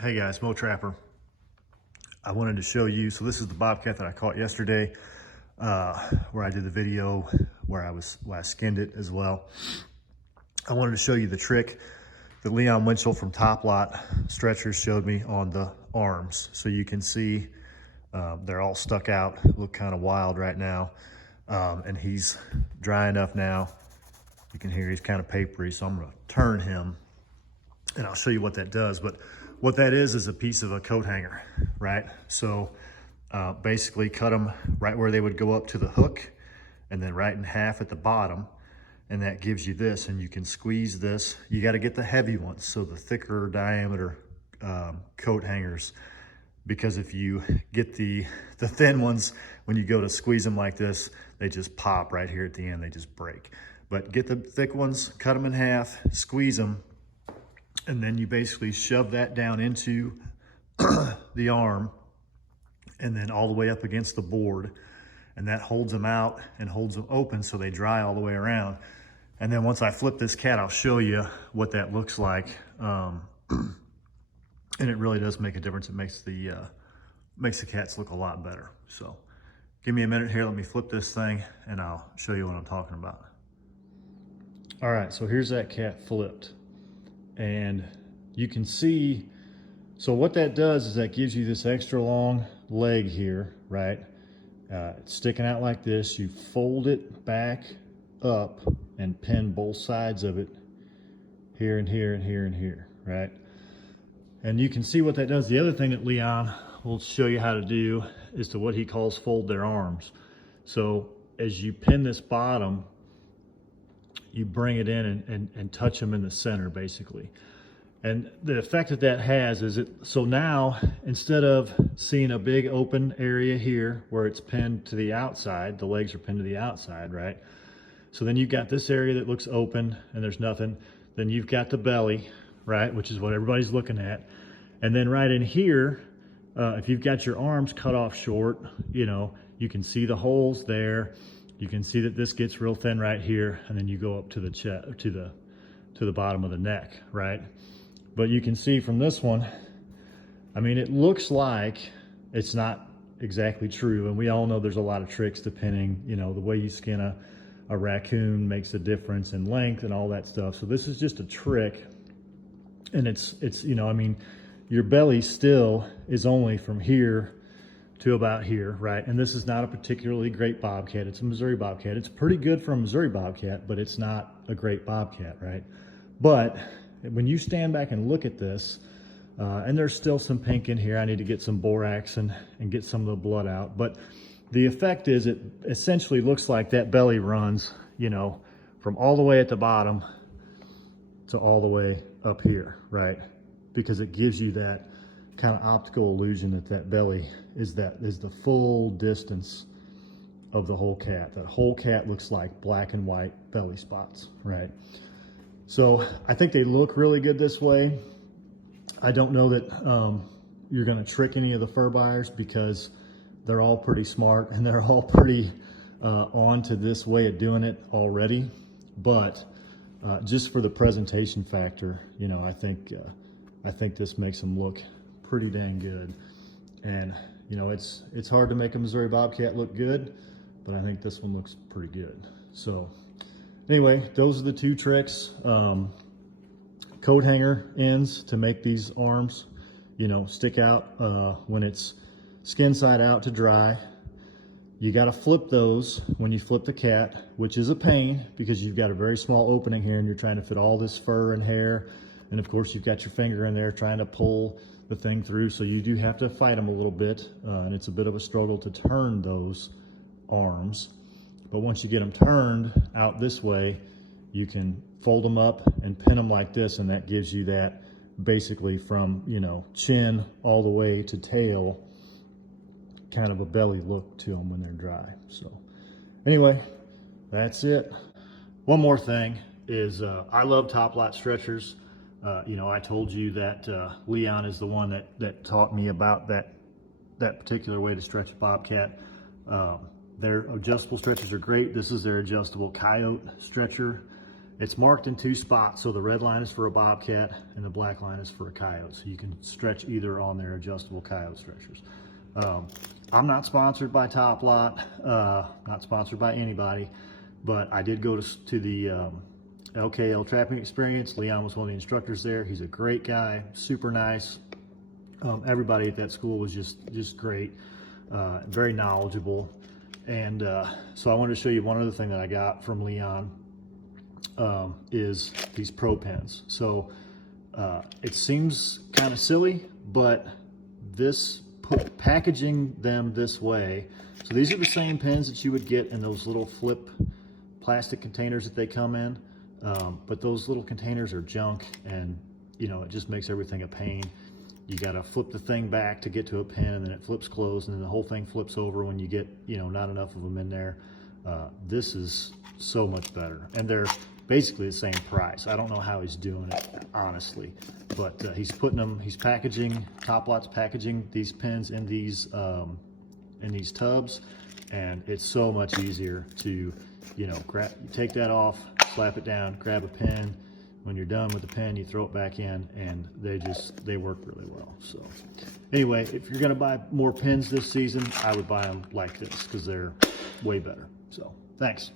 Hey guys, Mo Trapper. I wanted to show you, so this is the bobcat that I caught yesterday, where I did the video where I skinned it as well. I wanted to show you the trick that Leon Winchell from Top Lot Stretchers showed me on the arms. So you can see they're all stuck out, look kind of wild right now. And he's dry enough now. You can hear he's kind of papery, so I'm gonna turn him and I'll show you what that does. But what that is a piece of a coat hanger, right? So basically cut them right where they would go up to the hook and then right in half at the bottom. And that gives you this, and you can squeeze this. You got to get the heavy ones, so the thicker diameter coat hangers, because if you get the thin ones, when you go to squeeze them like this, they just pop right here at the end, they just break. But get the thick ones, cut them in half, squeeze them, and then you basically shove that down into the arm and then all the way up against the board. And that holds them out and holds them open so they dry all the way around. And then once I flip this cat, I'll show you what that looks like. And it really does make a difference. It makes the cats look a lot better. So give me a minute here. Let me flip this thing and I'll show you what I'm talking about. All right, so here's that cat flipped. And you can see, so what that does is that gives you this extra long leg here, right? It's sticking out like this. You fold it back up and pin both sides of it here and here and here and here, right? And you can see what that does. The other thing that Leon will show you how to do is to what he calls fold their arms. So as you pin this bottom, you bring it in and touch them in the center, basically. And the effect that that has is so now, instead of seeing a big open area here where it's pinned to the outside, the legs are pinned to the outside, right? So then you've got this area that looks open and there's nothing. Then you've got the belly, right? Which is what everybody's looking at. And then right in here, if you've got your arms cut off short, you know, you can see the holes there. You can see that this gets real thin right here, and then you go up to the chest, to the bottom of the neck, right? But you can see from this one, I mean, it looks like it's not exactly true, and we all know there's a lot of tricks to pinning. You know, the way you skin a raccoon makes a difference in length and all that stuff. So this is just a trick, and it's you know, I mean, your belly still is only from here to about here, right? And this is not a particularly great bobcat. It's a Missouri bobcat. It's pretty good for a Missouri bobcat, but it's not a great bobcat, right? But when you stand back and look at this, and there's still some pink in here. I need to get some borax and get some of the blood out. But the effect is it essentially looks like that belly runs, you know, from all the way at the bottom to all the way up here, right? Because it gives you that kind of optical illusion that that belly is the full distance of the whole cat. That whole cat looks like black and white belly spots, right? So I think they look really good this way. I don't know that you're going to trick any of the fur buyers, because they're all pretty smart and they're all pretty on to this way of doing it already. But just for the presentation factor, you know, I think this makes them look pretty dang good. And you know, it's hard to make a Missouri bobcat look good, but I think this one looks pretty good. So anyway, those are the two tricks. Coat hanger ends to make these arms, you know, stick out when it's skin side out to dry. You got to flip those when you flip the cat, which is a pain because you've got a very small opening here and you're trying to fit all this fur and hair. And of course you've got your finger in there trying to pull the thing through. So you do have to fight them a little bit. And it's a bit of a struggle to turn those arms. But once you get them turned out this way, you can fold them up and pin them like this. And that gives you that basically from, you know, chin all the way to tail, kind of a belly look to them when they're dry. So anyway, that's it. One more thing is I love Top Lot Stretchers. You know, I told you that Leon is the one that taught me about that particular way to stretch a bobcat. Their adjustable stretchers are great. This is their adjustable coyote stretcher. It's marked in 2 spots, so the red line is for a bobcat and the black line is for a coyote. So you can stretch either on their adjustable coyote stretchers. I'm not sponsored by Top Lot, not sponsored by anybody, but I did go to the LKL trapping experience. Leon was one of the instructors there. He's a great guy, super nice. Everybody at that school was just great, very knowledgeable. And so I wanted to show you one other thing that I got from Leon. Is these pro pins. So it seems kind of silly, but packaging them this way. So these are the same pins that you would get in those little flip plastic containers that they come in, but those little containers are junk, and you know, it just makes everything a pain. You got to flip the thing back to get to a pin, and then it flips closed, and then the whole thing flips over when you get, you know, not enough of them in there. This is so much better, and they're basically the same price. I don't know how he's doing it, honestly, but he's packaging, Top Lot's packaging these pins in these tubs, and it's so much easier to, you know, take that off, slap it down, grab a pin. When you're done with the pin, you throw it back in, and they work really well. So anyway, if you're gonna buy more pins this season, I would buy them like this because they're way better. So thanks.